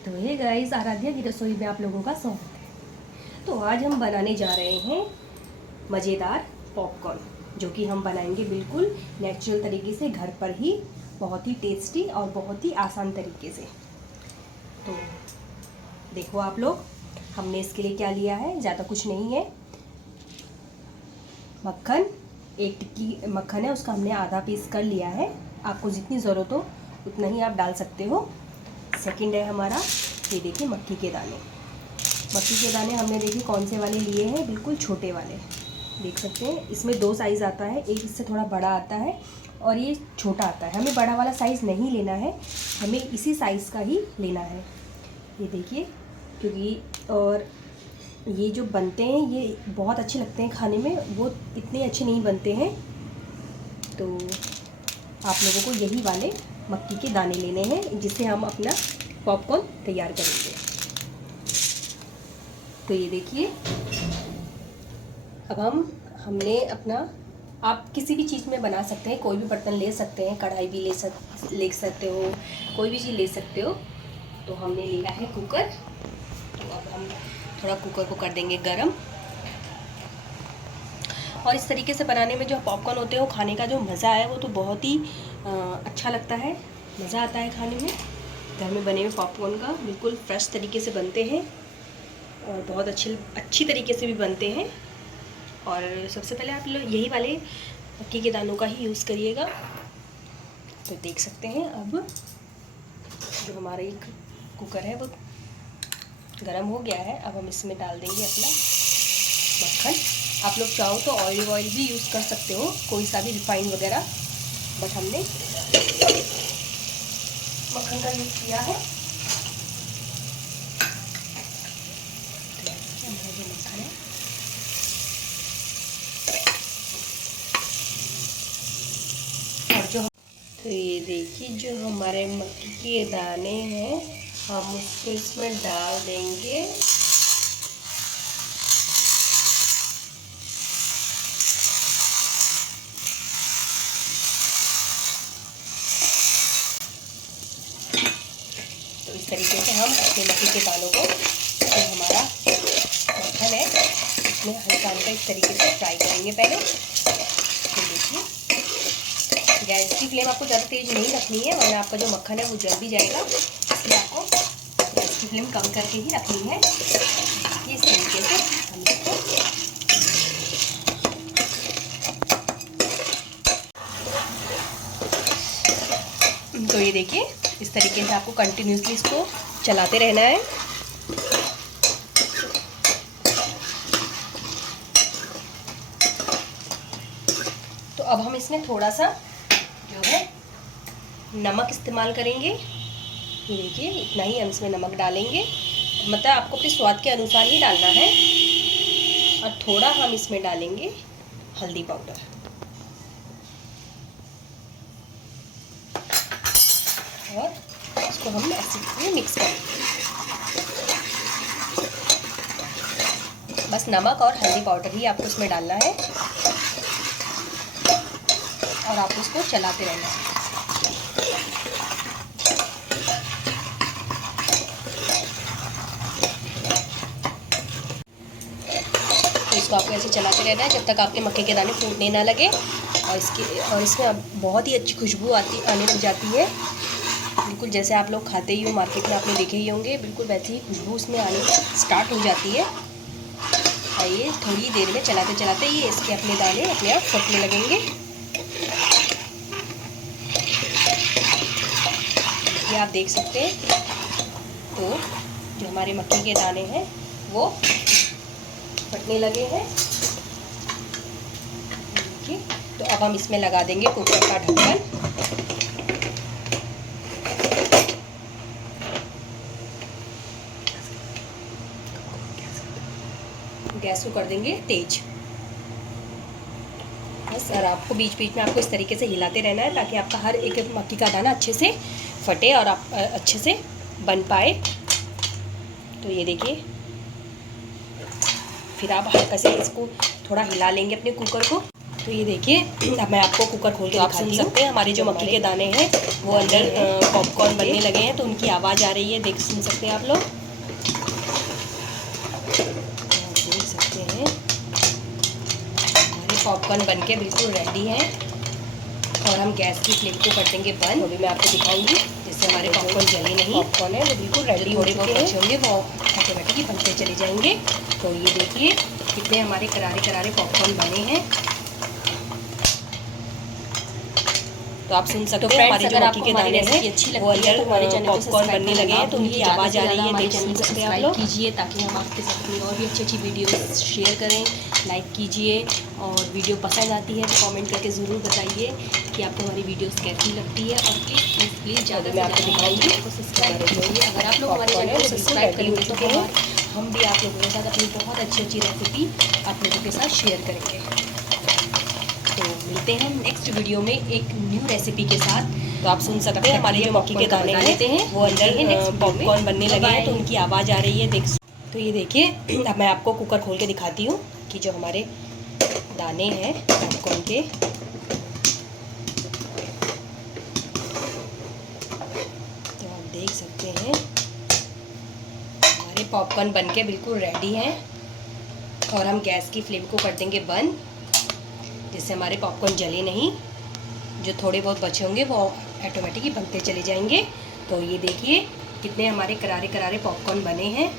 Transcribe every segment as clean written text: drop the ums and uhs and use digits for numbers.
तो ये गाइस, आराध्या की रसोई में आप लोगों का स्वागत है। तो आज हम बनाने जा रहे हैं मज़ेदार पॉपकॉर्न, जो कि हम बनाएंगे बिल्कुल नेचुरल तरीके से घर पर ही, बहुत ही टेस्टी और बहुत ही आसान तरीके से। तो देखो आप लोग, हमने इसके लिए क्या लिया है। ज़्यादा कुछ नहीं है। मक्खन, एक टिक्की मक्खन है, उसका हमने आधा पीस कर लिया है। आपको जितनी ज़रूरत हो उतना ही आप डाल सकते हो। सेकंड है हमारा, ये देखिए मक्की के दाने। मक्की के दाने हमने देखिए कौन से वाले लिए हैं, बिल्कुल छोटे वाले, देख सकते हैं। इसमें दो साइज़ आता है, एक इससे थोड़ा बड़ा आता है और ये छोटा आता है। हमें बड़ा वाला साइज़ नहीं लेना है, हमें इसी साइज़ का ही लेना है। ये देखिए, क्योंकि और ये जो बनते हैं ये बहुत अच्छे लगते हैं खाने में, वो इतने अच्छे नहीं बनते हैं। तो आप लोगों को यही वाले मक्की के दाने लेने हैं, जिससे हम अपना पॉपकॉर्न तैयार करेंगे। तो ये देखिए, अब हमने अपना, आप किसी भी चीज़ में बना सकते हैं, कोई भी बर्तन ले सकते हैं, कढ़ाई भी ले सकते हो, कोई भी चीज़ ले सकते हो। तो हमने लिया है कुकर। तो अब हम थोड़ा कुकर को कर देंगे गरम। और इस तरीके से बनाने में जो पॉपकॉर्न होते हैं, वो खाने का जो मज़ा है वो तो बहुत ही अच्छा लगता है, मज़ा आता है खाने में। घर में बने हुए पॉपकॉर्न का बिल्कुल फ्रेश तरीके से बनते हैं और बहुत अच्छी तरीके से भी बनते हैं। और सबसे पहले आप लोग यही वाले मक्की के दानों का ही यूज़ करिएगा। तो देख सकते हैं, अब जो हमारा एक कुकर है वो गरम हो गया है। अब हम इसमें डाल देंगे अपना मक्खन। आप लोग चाहो तो ऑयल भी यूज़ कर सकते हो, कोई सा भी, रिफाइंड वगैरह, बट हमने मक्खन का यूज़ किया है। जो मक्खन है, और जो, तो ये देखिए जो हमारे मक्की के दाने हैं, हम उसको इसमें डाल देंगे। तो इस तरीके से हम अपने मक्की के दानों को, जो हमारा मक्खन है, इसमें हल्का हल्का इस तरीके से फ्राई करेंगे पहले। तो देखिए, गैस की फ्लेम आपको ज़्यादा तेज़ नहीं रखनी है, वरना आपका जो मक्खन है वो जल भी जाएगा। इसलिए आपको गैस की फ्लेम कम करके ही रखनी है। ये इस तरीके से हम इसको, तो ये देखिए, इस तरीके से आपको कंटिन्यूसली इसको चलाते रहना है। तो अब हम इसमें थोड़ा सा जो है नमक इस्तेमाल करेंगे। ये देखिए, इतना ही हम इसमें नमक डालेंगे, मतलब आपको अपने स्वाद के अनुसार ही डालना है। और थोड़ा हम इसमें डालेंगे हल्दी पाउडर, और इसको हम ऐसे में मिक्स करेंगे। बस नमक और हल्दी पाउडर ही आपको इसमें डालना है, और आपको इसको चलाते रहना है। तो इसको आपको ऐसे चलाते रहना है जब तक आपके मक्के के दाने फूटने ना लगे। और इसमें अब बहुत ही अच्छी खुशबू आने लग जाती है, बिल्कुल जैसे आप लोग खाते ही हो, मार्केट में आपने देखे ही होंगे, बिल्कुल वैसी ही खुशबू उसमें आने स्टार्ट हो जाती है। और ये थोड़ी देर में चलाते चलाते ये इसके अपने दाने अपने आप फटने लगेंगे। ये आप देख सकते हैं। तो जो हमारे मक्की के दाने हैं वो फटने लगे हैं। देखिए, तो अब हम इसमें लगा देंगे कुकर का ढक्कन। गैस को कर देंगे तेज बस। और आपको बीच बीच में आपको इस तरीके से हिलाते रहना है, ताकि आपका हर एक मक्की का दाना अच्छे से फटे और आप अच्छे से बन पाए। तो ये देखिए, फिर आप हल्का से इसको थोड़ा हिला लेंगे अपने कुकर को। तो ये देखिए, अब मैं आपको कुकर खोल के आप सुन सकते हैं हमारे जो मक्की के दाने हैं वो अंदर पॉपकॉर्न बनने लगे हैं, तो उनकी आवाज़ आ रही है, देख सुन सकते हैं आप लोग। देख सकते हैं हमारे पॉपकॉर्न बनके बिल्कुल रेडी हैं और हम गैस की फ्लेम को कर देंगे बंद। अभी मैं आपको दिखाऊंगी, जिससे हमारे पॉपकॉर्न जले नहीं। पॉपकॉर्न है वो बिल्कुल रेडी, थोड़े बहुत बचे होंगे वो ऑटोमेटिकली बनते चले जाएंगे। तो ये देखिए कितने हमारे करारे करारे पॉपकॉर्न बने हैं। तो आप सुन सकते हैं हमारे जो मक्की के दाने हैं वो अंदर पॉपकॉर्न बनने लगे हैं, तो उनकी आवाज़ आ रही है, देख सुन सकते हैं आप लोग। कीजिए ताकि हम आपके साथ अपनी और भी अच्छी अच्छी वीडियो शेयर करें। लाइक कीजिए और वीडियो पसंद आती है तो कमेंट करके ज़रूर बताइए कि आपको हमारी वीडियोस कैसी लगती है। और प्लीज़ प्लीज़ प्लीज़ ज़्यादा मैं आपको दिखाऊंगी तो सब्सक्राइब करिए। अगर आप लोग हमारे चैनल को सब्सक्राइब करेंगे तो हम भी आप लोगों के साथ अपनी बहुत अच्छी अच्छी रेसिपी आप लोगों के साथ शेयर करेंगे। तो मिलते हैं नेक्स्ट वीडियो में एक न्यू रेसिपी के साथ। तो आप सुन सकते हैं हमारे जो मक्की के दाने हैं वो अंदर पॉपकॉर्न बनने लगे हैं, तो उनकी आवाज़ आ रही है, देख। तो ये देखिए, अब मैं आपको कुकर खोल के दिखाती हूँ कि जो हमारे दाने हैं पॉपकॉर्न के, तो आप देख सकते हैं हमारे पॉपकॉर्न बनके बिल्कुल रेडी हैं और हम गैस की फ्लेम को कर देंगे बंद, जिससे हमारे पॉपकॉर्न जले नहीं। जो थोड़े बहुत बचे होंगे वो ऑटोमेटिकली बनते चले जाएंगे। तो ये देखिए कितने हमारे करारे करारे पॉपकॉर्न बने हैं।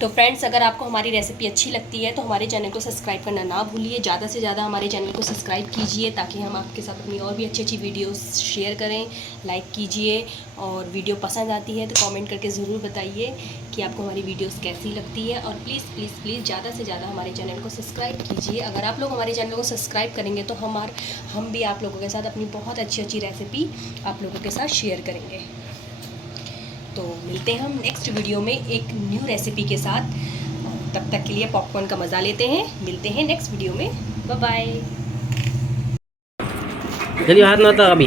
तो फ्रेंड्स, अगर आपको हमारी रेसिपी अच्छी लगती है तो हमारे चैनल को सब्सक्राइब करना ना भूलिए। ज़्यादा से ज़्यादा हमारे चैनल को सब्सक्राइब कीजिए ताकि हम आपके साथ अपनी और भी अच्छी अच्छी वीडियोस शेयर करें। लाइक कीजिए और वीडियो पसंद आती है तो कमेंट करके ज़रूर बताइए कि आपको हमारी वीडियोस कैसी लगती है। और प्लीज़ प्लीज़ प्लीज़ ज़्यादा से ज़्यादा हमारे चैनल को सब्सक्राइब कीजिए। अगर आप लोग हमारे चैनल को सब्सक्राइब करेंगे तो हम भी आप लोगों के साथ अपनी बहुत अच्छी अच्छी रेसिपी आप लोगों के साथ शेयर करेंगे। तो मिलते हैं हम नेक्स्ट वीडियो में एक न्यू रेसिपी के साथ। तब तक के लिए पॉपकॉर्न का मज़ा लेते हैं। मिलते हैं नेक्स्ट वीडियो में। Bye bye. चलिए हाथ ना था अभी।